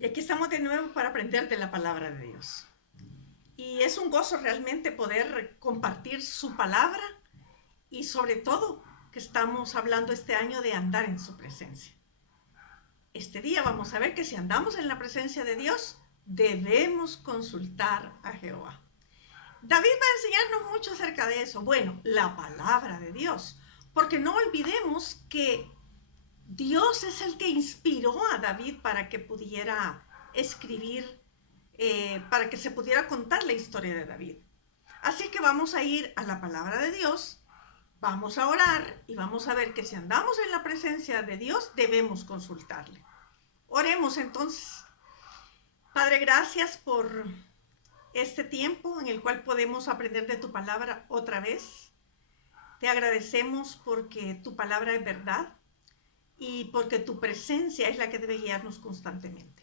Y aquí estamos de nuevo para aprender de la palabra de Dios. Y es un gozo realmente poder compartir su palabra y sobre todo que estamos hablando este año de andar en su presencia. Este día vamos a ver que si andamos en la presencia de Dios, debemos consultar a Jehová. David va a enseñarnos mucho acerca de eso. Bueno, la palabra de Dios. Porque no olvidemos que Dios es el que inspiró a David para que pudiera escribir, para que se pudiera contar la historia de David. Así que vamos a ir a la palabra de Dios, vamos a orar y vamos a ver que si andamos en la presencia de Dios, debemos consultarle. Oremos entonces. Padre, gracias por este tiempo en el cual podemos aprender de tu palabra otra vez. Te agradecemos porque tu palabra es verdad y porque tu presencia es la que debe guiarnos constantemente.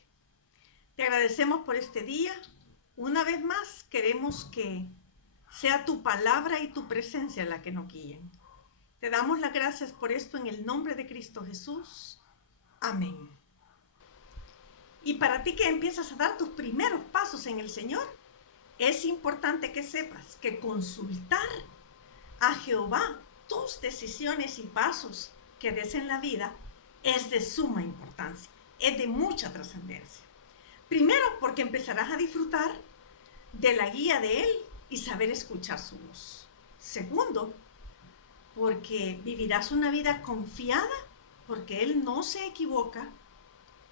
Te agradecemos por este día. Una vez más, queremos que sea tu palabra y tu presencia la que nos guíen. Te damos las gracias por esto en el nombre de Cristo Jesús. Amén. Y para ti que empiezas a dar tus primeros pasos en el Señor, es importante que sepas que consultar a Jehová tus decisiones y pasos que des en la vida es de suma importancia, es de mucha trascendencia. Primero, porque empezarás a disfrutar de la guía de Él y saber escuchar su voz. Segundo, porque vivirás una vida confiada, porque Él no se equivoca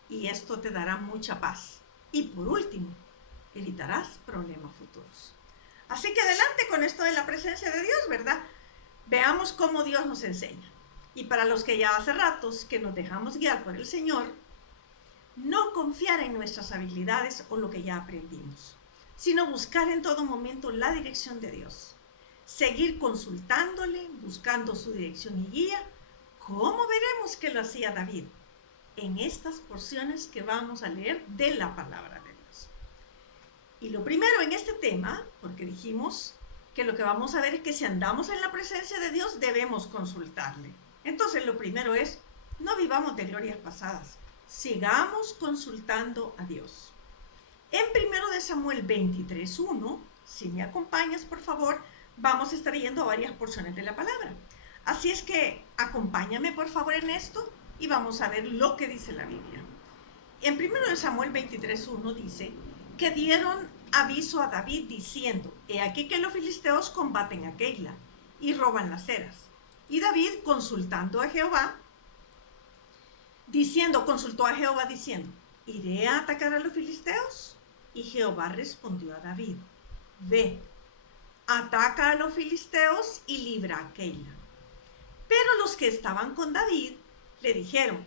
y esto te dará mucha paz. Y por último, evitarás problemas futuros. Así que adelante con esto de la presencia de Dios, ¿verdad? Veamos cómo Dios nos enseña. Y para los que ya hace ratos que nos dejamos guiar por el Señor, no confiar en nuestras habilidades o lo que ya aprendimos, sino buscar en todo momento la dirección de Dios. Seguir consultándole, buscando su dirección y guía, como veremos que lo hacía David en estas porciones que vamos a leer de la palabra de Dios. Y lo primero en este tema, porque dijimos que lo que vamos a ver es que si andamos en la presencia de Dios debemos consultarle. Entonces lo primero es, no vivamos de glorias pasadas, sigamos consultando a Dios. En 1 Samuel 23:1, si me acompañas por favor, vamos a estar yendo varias porciones de la palabra. Así es que acompáñame por favor en esto y vamos a ver lo que dice la Biblia. En 1 Samuel 23:1 dice que dieron aviso a David diciendo, he aquí que los filisteos combaten a Keila y roban las ceras. Y David consultó a Jehová diciendo, ¿iré a atacar a los filisteos? Y Jehová respondió a David, ve, ataca a los filisteos y libra a Keila. Pero los que estaban con David le dijeron,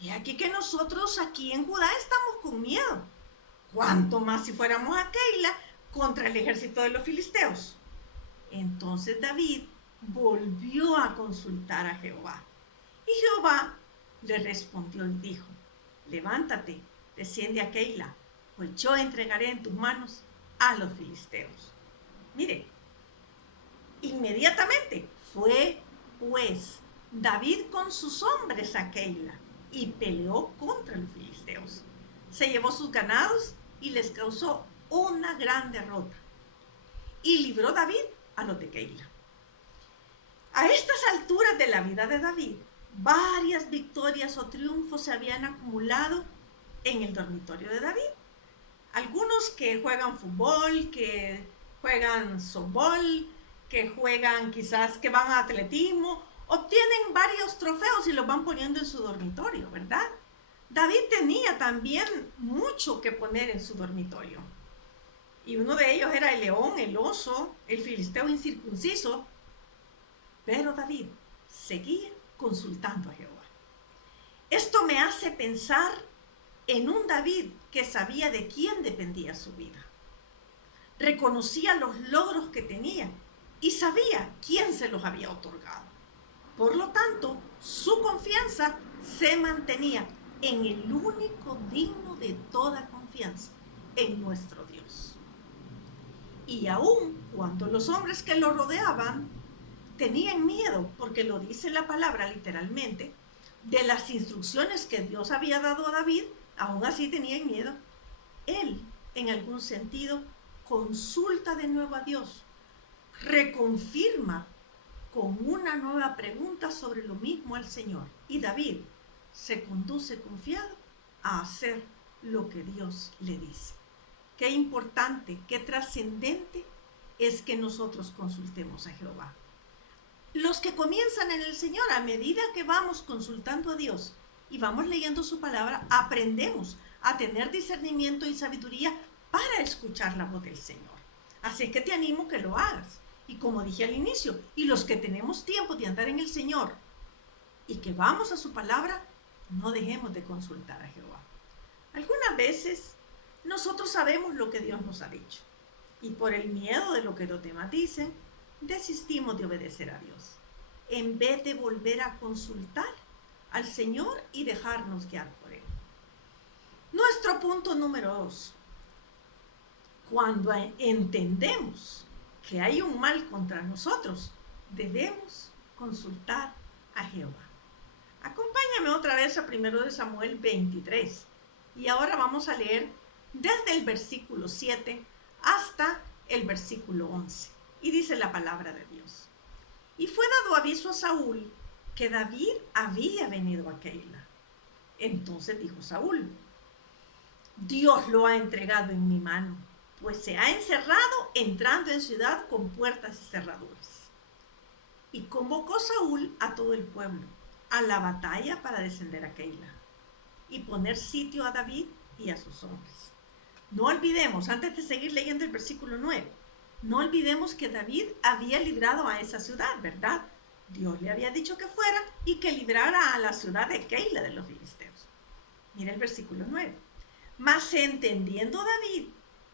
he aquí que nosotros aquí en Judá estamos con miedo. ¿Cuánto más si fuéramos a Keila contra el ejército de los filisteos? Entonces David volvió a consultar a Jehová. Y Jehová le respondió y dijo, levántate, desciende a Keila, pues yo entregaré en tus manos a los filisteos. Mire, inmediatamente fue pues David con sus hombres a Keila y peleó contra los filisteos. Se llevó sus ganados y les causó una gran derrota. Y libró David a los de Keila. A estas alturas de la vida de David, varias victorias o triunfos se habían acumulado en el dormitorio de David. Algunos que juegan fútbol, que juegan softball, que juegan quizás, que van a atletismo, obtienen varios trofeos y los van poniendo en su dormitorio, ¿verdad? David tenía también mucho que poner en su dormitorio. Y uno de ellos era el león, el oso, el filisteo incircunciso. Pero David seguía consultando a Jehová. Esto me hace pensar en un David que sabía de quién dependía su vida. Reconocía los logros que tenía y sabía quién se los había otorgado. Por lo tanto, su confianza se mantenía en el único digno de toda confianza, en nuestro Dios. Y aun cuando los hombres que lo rodeaban tenían miedo, porque lo dice la palabra literalmente, de las instrucciones que Dios había dado a David, aún así tenían miedo. Él, en algún sentido, consulta de nuevo a Dios, reconfirma con una nueva pregunta sobre lo mismo al Señor. Y David se conduce confiado a hacer lo que Dios le dice. Qué importante, qué trascendente es que nosotros consultemos a Jehová. Los que comienzan en el Señor, a medida que vamos consultando a Dios y vamos leyendo su palabra, aprendemos a tener discernimiento y sabiduría para escuchar la voz del Señor. Así que te animo que lo hagas. Y como dije al inicio, y los que tenemos tiempo de andar en el Señor y que vamos a su palabra, no dejemos de consultar a Jehová. Algunas veces nosotros sabemos lo que Dios nos ha dicho y por el miedo de lo que los demás dicen, desistimos de obedecer a Dios, en vez de volver a consultar al Señor y dejarnos guiar por Él. Nuestro punto número 2. Cuando entendemos que hay un mal contra nosotros, debemos consultar a Jehová. Acompáñame otra vez a 1 Samuel 23 y ahora vamos a leer desde el versículo 7 hasta el versículo 11. Y dice la palabra de Dios. Y fue dado aviso a Saúl que David había venido a Keila. Entonces dijo Saúl: Dios lo ha entregado en mi mano, pues se ha encerrado entrando en ciudad con puertas y cerraduras. Y convocó Saúl a todo el pueblo a la batalla para descender a Keila y poner sitio a David y a sus hombres. No olvidemos, antes de seguir leyendo el versículo 9, no olvidemos que David había librado a esa ciudad, ¿verdad? Dios le había dicho que fuera y que librara a la ciudad de Keila de los filisteos. Mira el versículo 9. Mas entendiendo David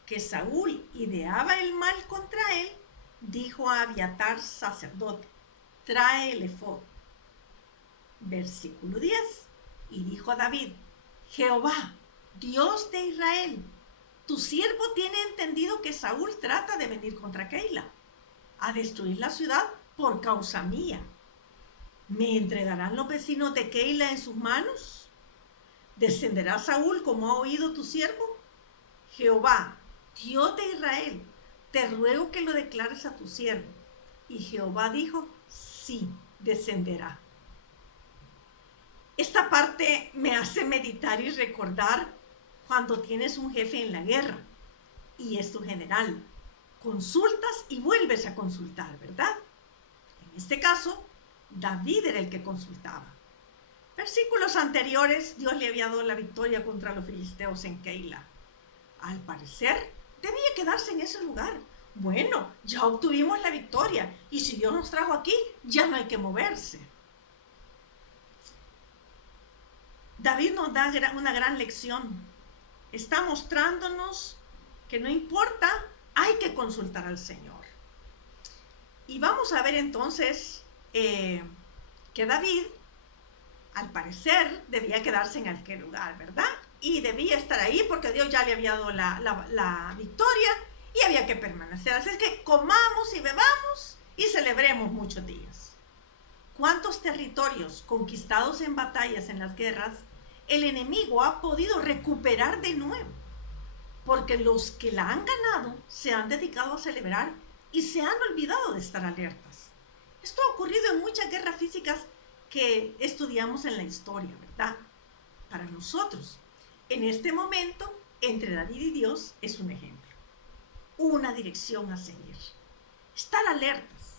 que Saúl ideaba el mal contra él, dijo a Abiatar sacerdote: trae el efod. Versículo 10. Y dijo David: Jehová, Dios de Israel, tu siervo tiene entendido que Saúl trata de venir contra Keila, a destruir la ciudad por causa mía. ¿Me entregarán los vecinos de Keila en sus manos? ¿Descenderá Saúl como ha oído tu siervo? Jehová, Dios de Israel, te ruego que lo declares a tu siervo. Y Jehová dijo: sí, descenderá. Esta parte me hace meditar y recordar cuando tienes un jefe en la guerra y es tu general. Consultas y vuelves a consultar, ¿verdad? En este caso, David era el que consultaba. Versículos anteriores, Dios le había dado la victoria contra los filisteos en Keila. Al parecer, debía quedarse en ese lugar. Bueno, ya obtuvimos la victoria y si Dios nos trajo aquí, ya no hay que moverse. David nos da una gran lección. Está mostrándonos que no importa, hay que consultar al Señor. Y vamos a ver entonces que David, al parecer, debía quedarse en aquel lugar, ¿verdad? Y debía estar ahí porque Dios ya le había dado la victoria y había que permanecer. Así es que comamos y bebamos y celebremos muchos días. ¿Cuántos territorios conquistados en batallas, en las guerras, el enemigo ha podido recuperar de nuevo? Porque los que la han ganado se han dedicado a celebrar y se han olvidado de estar alertas. Esto ha ocurrido en muchas guerras físicas que estudiamos en la historia, ¿verdad? Para nosotros, en este momento, entre David y Dios, es un ejemplo, una dirección a seguir. Estar alertas,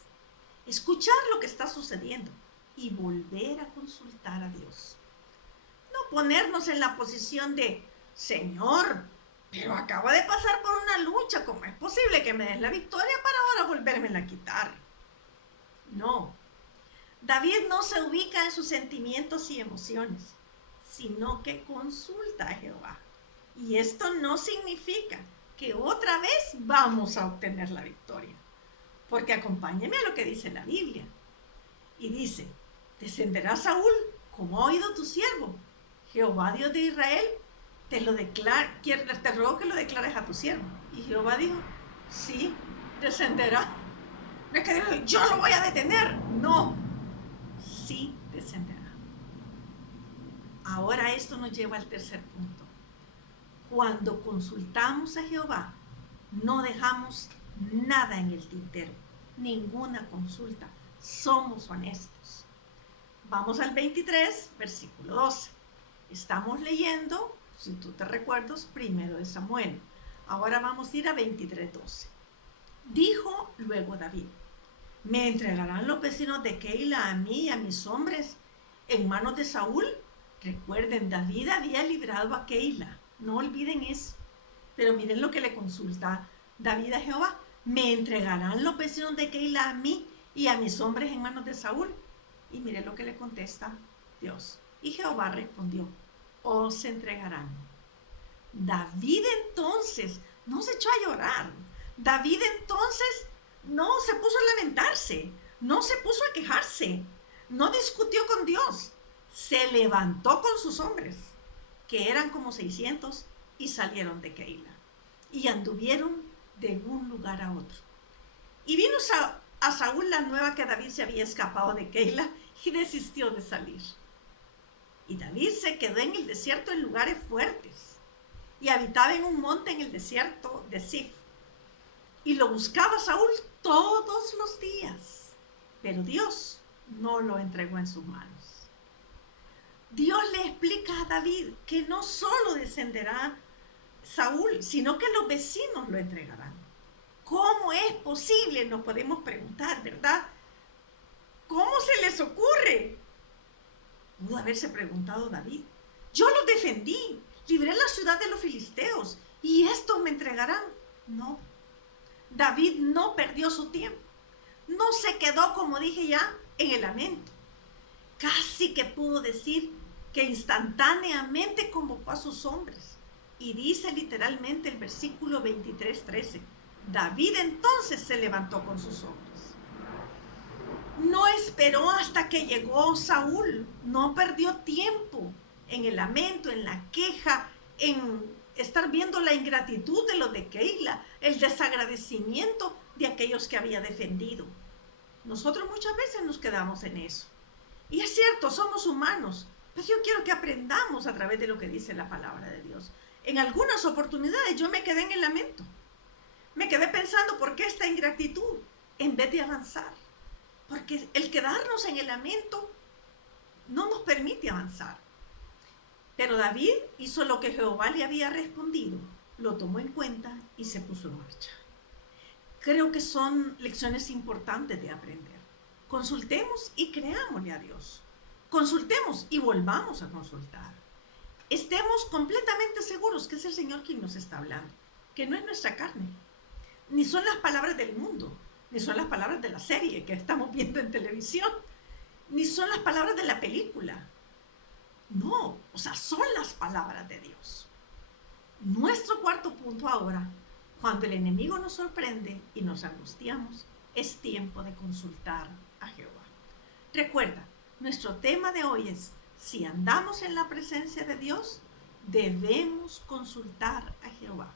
escuchar lo que está sucediendo y volver a consultar a Dios. No ponernos en la posición de: Señor, pero acabo de pasar por una lucha, ¿cómo es posible que me des la victoria para ahora volvérmela a quitar? No. David no se ubica en sus sentimientos y emociones, sino que consulta a Jehová. Y esto no significa que otra vez vamos a obtener la victoria. Porque acompáñeme a lo que dice la Biblia. Y dice: descenderá Saúl como ha oído tu siervo. Jehová, Dios de Israel, te ruego que lo declares a tu siervo. Y Jehová dijo: sí, descenderá. No es que digo, yo lo voy a detener. No, sí descenderá. Ahora esto nos lleva al tercer punto. cuando consultamos a Jehová, no dejamos nada en el tintero, ninguna consulta. Somos honestos. Vamos al 23, versículo 12. Estamos leyendo, si tú te recuerdas, primero de Samuel. Ahora vamos a ir a 23:12. Dijo luego David: ¿me entregarán los vecinos de Keila a mí y a mis hombres en manos de Saúl? Recuerden, David había librado a Keila. No olviden eso. Pero miren lo que le consulta David a Jehová: ¿me entregarán los vecinos de Keila a mí y a mis hombres en manos de Saúl? Y miren lo que le contesta Dios. Y Jehová respondió: os entregarán. David entonces no se echó a llorar. David entonces no se puso a lamentarse, no se puso a quejarse, no discutió con Dios. Se levantó con sus hombres, que eran como 600, y salieron de Keila. Y anduvieron de un lugar a otro. Y vino a Saúl la nueva que David se había escapado de Keila y desistió de salir. Y David se quedó en el desierto en lugares fuertes y habitaba en un monte en el desierto de Zif. Y lo buscaba Saúl todos los días, pero Dios no lo entregó en sus manos. Dios le explica a David que no solo descenderá Saúl, sino que los vecinos lo entregarán. ¿Cómo es posible? Nos podemos preguntar, ¿verdad? ¿Cómo se les ocurre? Pudo haberse preguntado David. Yo los defendí, libré la ciudad de los filisteos, y estos me entregarán. No, David no perdió su tiempo. No se quedó, como dije ya, en el lamento. Casi que pudo decir que instantáneamente convocó a sus hombres. Y dice literalmente el versículo 23:13. David entonces se levantó con sus hombres. No esperó hasta que llegó Saúl. No perdió tiempo en el lamento, en la queja, en estar viendo la ingratitud de los de Keila, el desagradecimiento de aquellos que había defendido. Nosotros muchas veces nos quedamos en eso. Y es cierto, somos humanos, pero yo quiero que aprendamos a través de lo que dice la palabra de Dios. En algunas oportunidades yo me quedé en el lamento. Me quedé pensando, ¿por qué esta ingratitud? En vez de avanzar. Porque el quedarnos en el lamento no nos permite avanzar. Pero David hizo lo que Jehová le había respondido, lo tomó en cuenta y se puso en marcha. Creo que son lecciones importantes de aprender. Consultemos y creámosle a Dios. Consultemos y volvamos a consultar. Estemos completamente seguros que es el Señor quien nos está hablando, que no es nuestra carne, ni son las palabras del mundo, ni son las palabras de la serie que estamos viendo en televisión, ni son las palabras de la película. No, o sea, son las palabras de Dios. Nuestro cuarto punto ahora, cuando el enemigo nos sorprende y nos angustiamos, es tiempo de consultar a Jehová. Recuerda, nuestro tema de hoy es: si andamos en la presencia de Dios, debemos consultar a Jehová.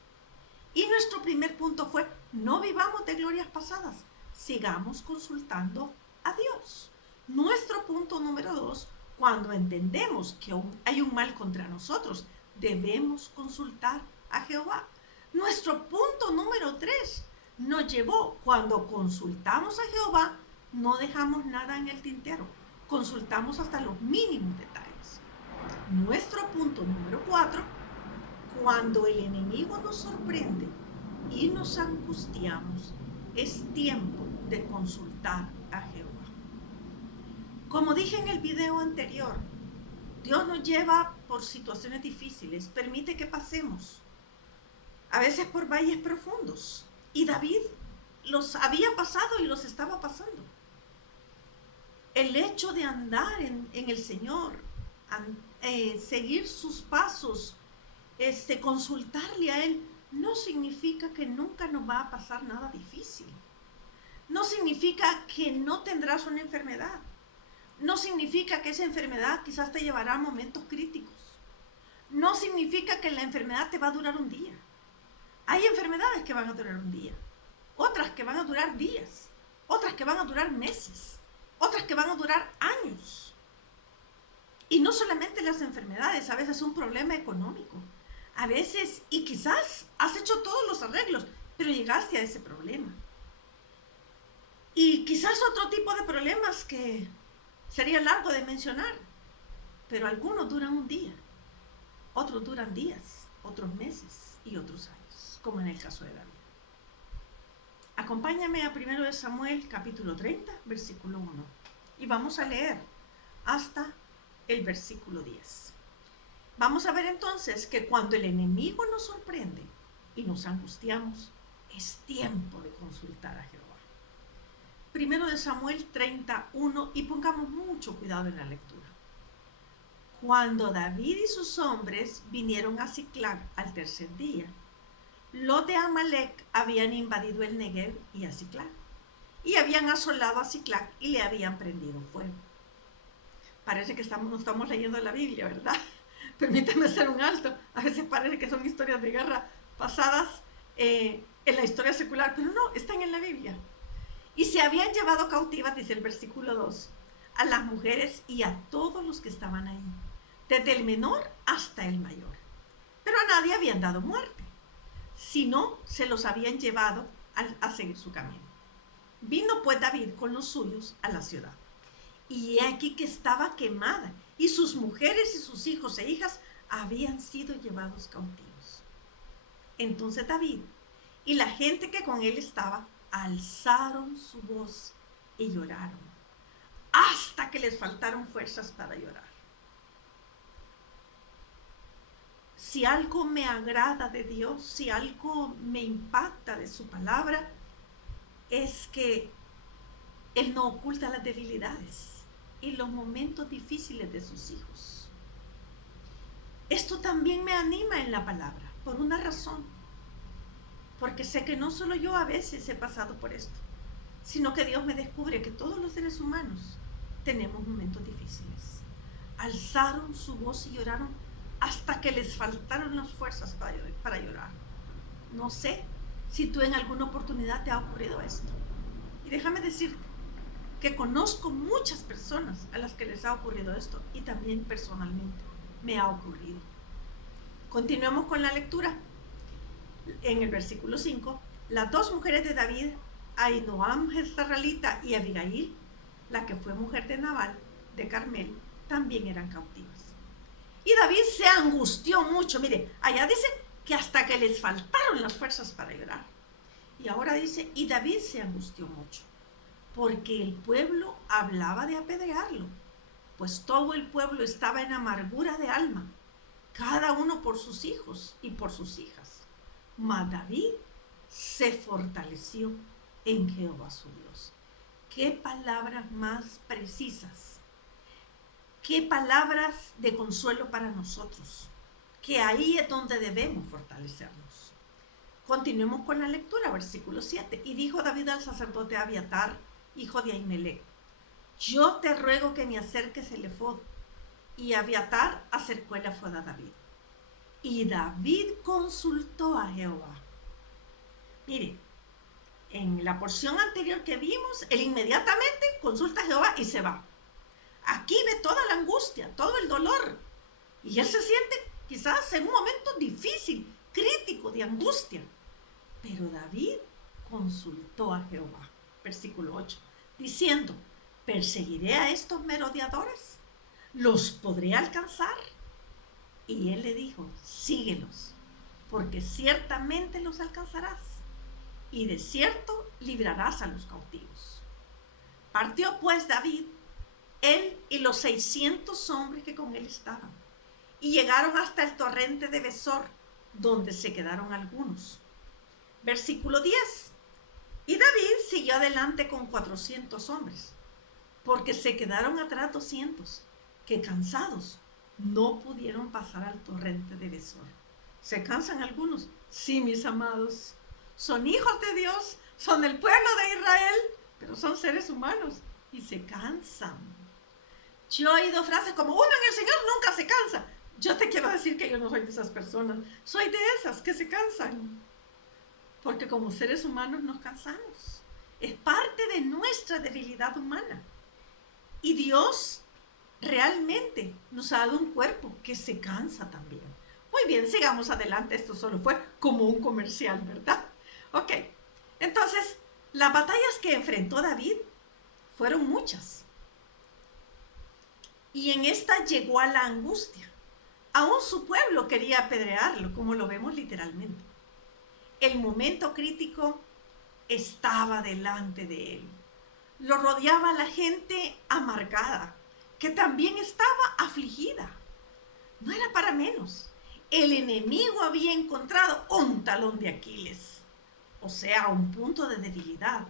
Y nuestro primer punto fue: no vivamos de glorias pasadas, sigamos consultando a Dios. Nuestro punto número 2: cuando entendemos que hay un mal contra nosotros, debemos consultar a Jehová. Nuestro punto número 3 nos llevó: cuando consultamos a Jehová, no dejamos nada en el tintero, consultamos hasta los mínimos detalles. Nuestro punto número 4: cuando el enemigo nos sorprende y nos angustiamos, es tiempo de consultar a Jehová. Como dije en el video anterior, Dios nos lleva por situaciones difíciles, permite que pasemos, a veces por valles profundos. Y David los había pasado y los estaba pasando. El hecho de andar en el Señor, seguir sus pasos, consultarle a Él, no significa que nunca nos va a pasar nada difícil. No significa que no tendrás una enfermedad. No significa que esa enfermedad quizás te llevará a momentos críticos. No significa que la enfermedad te va a durar un día. Hay enfermedades que van a durar un día, otras que van a durar días, otras que van a durar meses, otras que van a durar años. Y no solamente las enfermedades, a veces un problema económico. A veces, y quizás has hecho todos los arreglos, pero llegaste a ese problema. Y quizás otro tipo de problemas que sería largo de mencionar, pero algunos duran un día, otros duran días, otros meses y otros años, como en el caso de David. Acompáñame a 1 Samuel capítulo 30, versículo 1, y vamos a leer hasta el versículo 10. Vamos a ver entonces que cuando el enemigo nos sorprende y nos angustiamos, es tiempo de consultar a Jehová. 1 Samuel 31, y pongamos mucho cuidado en la lectura. Cuando David y sus hombres vinieron a Siclag al tercer día, los de Amalec habían invadido el Negev y a Siclag, y habían asolado a Siclag y le habían prendido fuego. Parece que no estamos leyendo la Biblia, ¿verdad? Permítame hacer un alto. A veces parece que son historias de guerra pasadas en la historia secular, pero no, están en la Biblia. Y se habían llevado cautivas, dice el versículo 2, a las mujeres y a todos los que estaban ahí, desde el menor hasta el mayor. Pero a nadie habían dado muerte, sino se los habían llevado a seguir su camino. Vino pues David con los suyos a la ciudad, y he aquí que estaba quemada, y sus mujeres y sus hijos e hijas habían sido llevados cautivos. Entonces David y la gente que con él estaba alzaron su voz y lloraron, hasta que les faltaron fuerzas para llorar. Si algo me agrada de Dios, si algo me impacta de su palabra, es que Él no oculta las debilidades y los momentos difíciles de sus hijos. Esto también me anima en la palabra, por una razón. Porque sé que no solo yo a veces he pasado por esto, sino que Dios me descubre que todos los seres humanos tenemos momentos difíciles. Alzaron su voz y lloraron hasta que les faltaron las fuerzas para llorar. No sé si tú en alguna oportunidad te ha ocurrido esto. Y déjame decir que conozco muchas personas a las que les ha ocurrido esto, y también personalmente me ha ocurrido. Continuemos con la lectura. En el versículo 5, las dos mujeres de David, Ahinoam Jezreelita y Abigail, la que fue mujer de Nabal de Carmel, también eran cautivas. Y David se angustió mucho. Mire, allá dice que hasta que les faltaron las fuerzas para llorar. Y ahora dice, y David se angustió mucho, porque el pueblo hablaba de apedrearlo, pues todo el pueblo estaba en amargura de alma, cada uno por sus hijos y por sus hijas. Mas David se fortaleció en Jehová su Dios. Qué palabras más precisas, qué palabras de consuelo para nosotros, que ahí es donde debemos fortalecernos. Continuemos con la lectura, versículo 7. Y dijo David al sacerdote Abiatar, hijo de Ahimelech, yo te ruego que me acerques el efod. Y Abiatar acercó el efod a David. Y David consultó a Jehová. Mire, en la porción anterior que vimos, él inmediatamente consulta a Jehová y se va. Aquí ve toda la angustia, todo el dolor. Y él se siente quizás en un momento difícil, crítico, de angustia. Pero David consultó a Jehová. Versículo 8. Diciendo, ¿perseguiré a estos merodeadores? ¿Los podré alcanzar? Y él le dijo, síguelos, porque ciertamente los alcanzarás, y de cierto librarás a los cautivos. Partió pues David, él y los 600 hombres que con él estaban, y llegaron hasta el torrente de Besor, donde se quedaron algunos. Versículo 10. Y David siguió adelante con 400 hombres, porque se quedaron atrás 200, que cansados no pudieron pasar al torrente de Besor. ¿Se cansan algunos? Sí, mis amados. Son hijos de Dios, son el pueblo de Israel, pero son seres humanos y se cansan. Yo he oído frases como, uno en el Señor nunca se cansa. Yo te quiero decir que yo no soy de esas personas. Soy de esas que se cansan. Porque como seres humanos nos cansamos. Es parte de nuestra debilidad humana. Y Dios realmente nos ha dado un cuerpo que se cansa también. Muy bien, sigamos adelante. Esto solo fue como un comercial, ¿verdad? Ok, entonces, las batallas que enfrentó David fueron muchas. Y en esta llegó a la angustia. Aún su pueblo quería apedrearlo, como lo vemos literalmente. El momento crítico estaba delante de él. Lo rodeaba la gente amargada, que también estaba afligida. No era para menos. El enemigo había encontrado un talón de Aquiles, o sea, un punto de debilidad,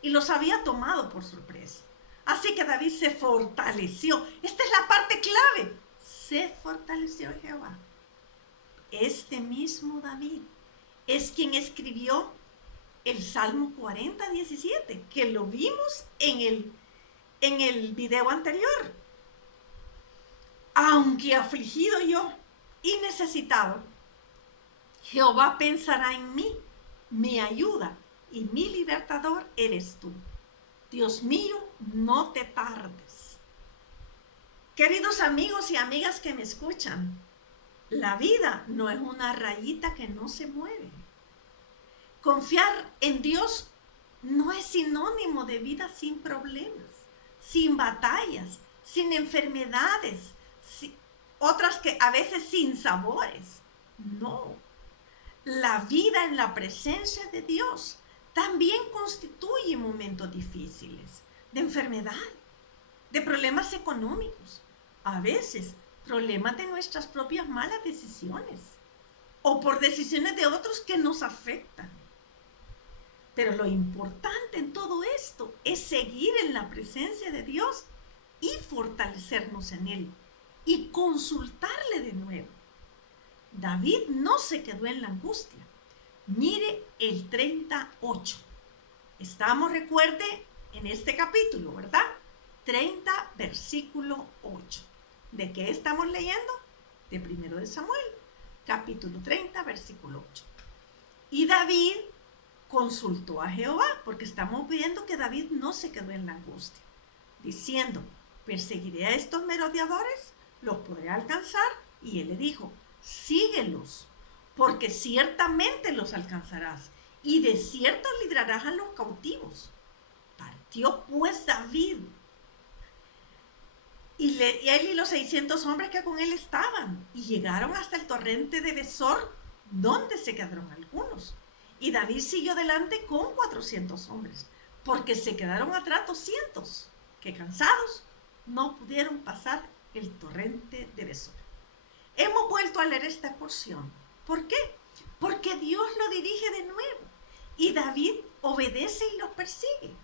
y los había tomado por sorpresa. Así que David se fortaleció. Esta es la parte clave. Se fortaleció Jehová. Este mismo David es quien escribió el Salmo 40:17, que lo vimos en el video anterior. Aunque afligido yo y necesitado, Jehová pensará en mí, mi ayuda y mi libertador eres tú. Dios mío, no te tardes. Queridos amigos y amigas que me escuchan, la vida no es una rayita que no se mueve. Confiar en Dios no es sinónimo de vida sin problemas, sin batallas, sin enfermedades, otras que a veces sin sabores. No. La vida en la presencia de Dios también constituye momentos difíciles, de enfermedad, de problemas económicos, a veces problemas de nuestras propias malas decisiones o por decisiones de otros que nos afectan. Pero lo importante en todo esto es seguir en la presencia de Dios y fortalecernos en Él y consultarle de nuevo. David no se quedó en la angustia. Mire el 38. Estamos, recuerde, en este capítulo, ¿verdad? 30, versículo 8. ¿De qué estamos leyendo? De 1 de Samuel, capítulo 30, versículo 8. Y David consultó a Jehová, porque estamos viendo que David no se quedó en la angustia, diciendo, perseguiré a estos merodeadores, los podré alcanzar. Y él le dijo, síguelos, porque ciertamente los alcanzarás, y de cierto librarás a los cautivos. Partió pues David, y él y los 600 hombres que con él estaban, y llegaron hasta el torrente de Besor, donde se quedaron algunos. Y David siguió delante con 400 hombres, porque se quedaron atrás 200, que cansados no pudieron pasar el torrente de Besor. Hemos vuelto a leer esta porción. ¿Por qué? Porque Dios lo dirige de nuevo. Y David obedece y los persigue.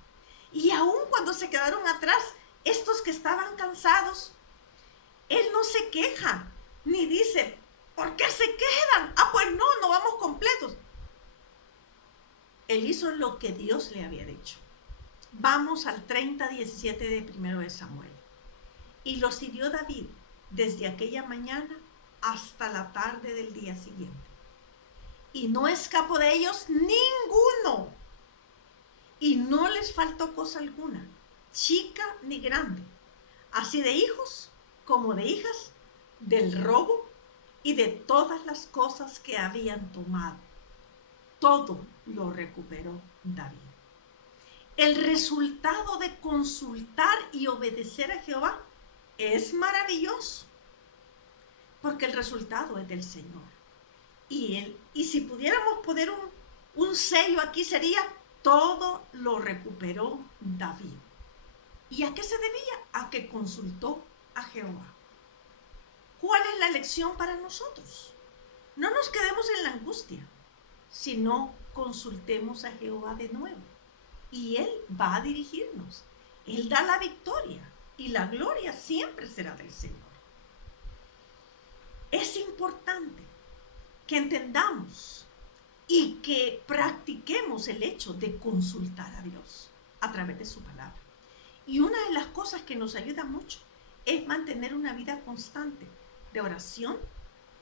Y aun cuando se quedaron atrás, estos que estaban cansados, él no se queja, ni dice, ¿por qué se quedan? Pues no vamos completos. Él hizo lo que Dios le había dicho. Vamos al 30:17 de 1 de Samuel. Y los hirió David desde aquella mañana hasta la tarde del día siguiente. Y no escapó de ellos ninguno. Y no les faltó cosa alguna, chica ni grande, así de hijos como de hijas, del robo y de todas las cosas que habían tomado. Todo lo recuperó David. El resultado de consultar y obedecer a Jehová es maravilloso, porque el resultado es del Señor. Y si pudiéramos poner un sello aquí, sería todo lo recuperó David. ¿Y a qué se debía? A que consultó a Jehová. ¿Cuál es la lección para nosotros? No nos quedemos en la angustia, sino consultemos a Jehová de nuevo. Y Él va a dirigirnos. Él da la victoria y la gloria siempre será del Señor. Es importante que entendamos y que practiquemos el hecho de consultar a Dios a través de su palabra. Y una de las cosas que nos ayuda mucho es mantener una vida constante de oración,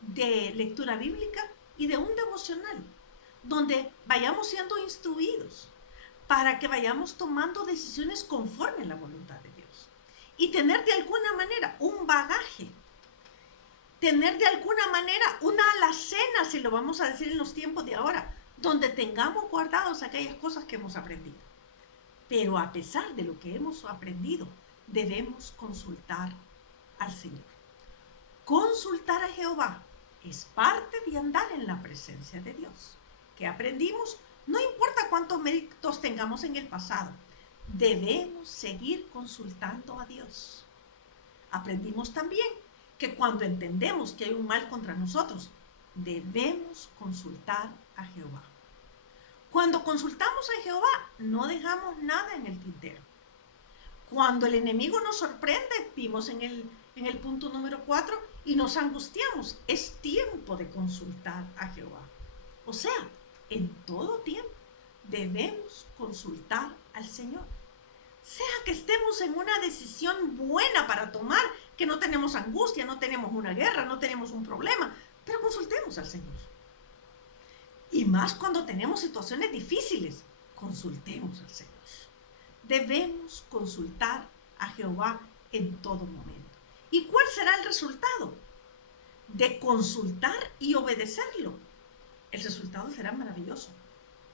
de lectura bíblica y de un devocional, donde vayamos siendo instruidos para que vayamos tomando decisiones conforme a la voluntad de Dios y tener de alguna manera un bagaje tener de alguna manera una alacena, si lo vamos a decir en los tiempos de ahora, donde tengamos guardados aquellas cosas que hemos aprendido. Pero a pesar de lo que hemos aprendido, debemos consultar al Señor. Consultar a Jehová es parte de andar en la presencia de Dios. ¿Qué aprendimos? No importa cuántos méritos tengamos en el pasado, debemos seguir consultando a Dios. Aprendimos también que cuando entendemos que hay un mal contra nosotros, debemos consultar a Jehová. Cuando consultamos a Jehová, no dejamos nada en el tintero. Cuando el enemigo nos sorprende, vimos en el punto número 4, y nos angustiamos, es tiempo de consultar a Jehová. O sea, en todo tiempo debemos consultar al Señor. Sea que estemos en una decisión buena para tomar, que no tenemos angustia, no tenemos una guerra, no tenemos un problema, pero consultemos al Señor. Y más cuando tenemos situaciones difíciles, consultemos al Señor. Debemos consultar a Jehová en todo momento. ¿Y cuál será el resultado? De consultar y obedecerlo. El resultado será maravilloso.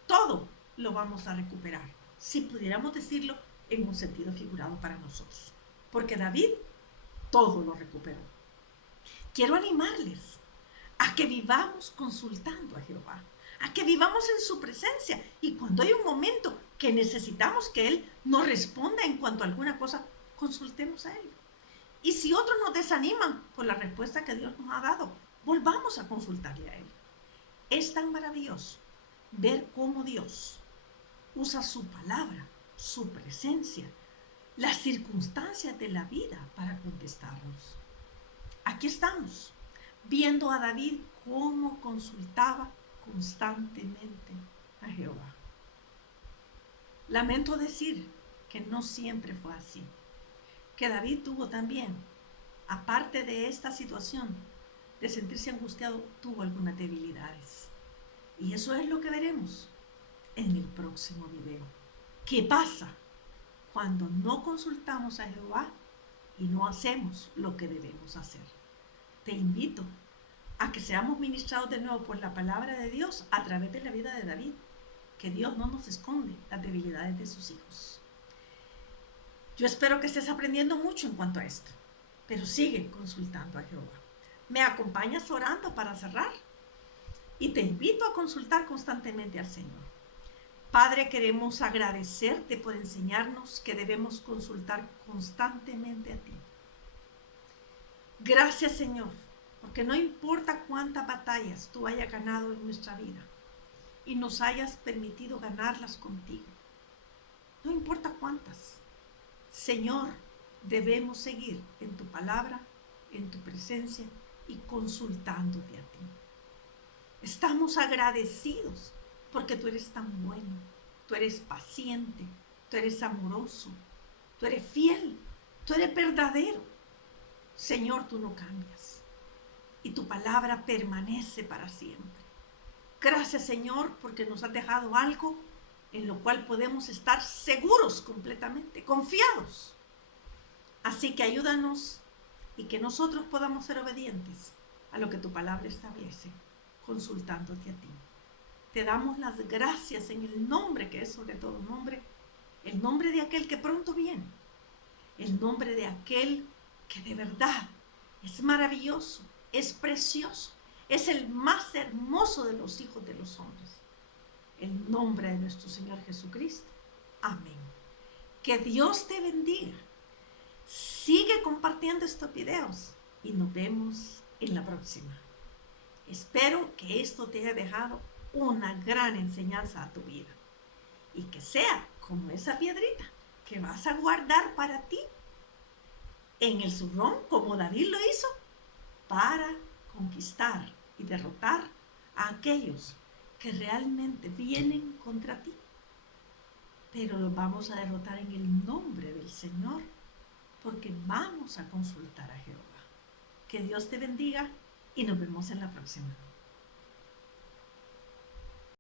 Todo lo vamos a recuperar, si pudiéramos decirlo en un sentido figurado para nosotros. Porque David todo lo recuperó. Quiero animarles a que vivamos consultando a Jehová, a que vivamos en su presencia, y cuando hay un momento que necesitamos que Él nos responda en cuanto a alguna cosa, consultemos a Él. Y si otros nos desaniman por la respuesta que Dios nos ha dado, volvamos a consultarle a Él. Es tan maravilloso ver cómo Dios usa su palabra, su presencia, las circunstancias de la vida para contestarnos. Aquí estamos, viendo a David cómo consultaba constantemente a Jehová. Lamento decir que no siempre fue así, que David tuvo también, aparte de esta situación de sentirse angustiado, tuvo algunas debilidades. Y eso es lo que veremos en el próximo video. ¿Qué pasa cuando no consultamos a Jehová y no hacemos lo que debemos hacer? Te invito a que seamos ministrados de nuevo por la palabra de Dios a través de la vida de David, que Dios no nos esconde las debilidades de sus hijos. Yo espero que estés aprendiendo mucho en cuanto a esto, pero sigue consultando a Jehová. ¿Me acompañas orando para cerrar? Y te invito a consultar constantemente al Señor. Padre, queremos agradecerte por enseñarnos que debemos consultar constantemente a ti. Gracias, Señor, porque no importa cuántas batallas tú hayas ganado en nuestra vida y nos hayas permitido ganarlas contigo. No importa cuántas. Señor, debemos seguir en tu palabra, en tu presencia y consultándote a ti. Estamos agradecidos porque tú eres tan bueno, tú eres paciente, tú eres amoroso, tú eres fiel, tú eres verdadero. Señor, tú no cambias y tu palabra permanece para siempre. Gracias, Señor, porque nos has dejado algo en lo cual podemos estar seguros completamente, confiados. Así que ayúdanos y que nosotros podamos ser obedientes a lo que tu palabra establece, consultándote a ti. Te damos las gracias en el nombre que es sobre todo nombre, el nombre de aquel que pronto viene, el nombre de aquel que de verdad es maravilloso, es precioso, es el más hermoso de los hijos de los hombres. El nombre de nuestro Señor Jesucristo. Amén. Que Dios te bendiga. Sigue compartiendo estos videos y nos vemos en la próxima. Espero que esto te haya dejado una gran enseñanza a tu vida y que sea como esa piedrita que vas a guardar para ti en el zurrón, como David lo hizo, para conquistar y derrotar a aquellos que realmente vienen contra ti. Pero los vamos a derrotar en el nombre del Señor, porque vamos a consultar a Jehová. Que Dios te bendiga y nos vemos en la próxima.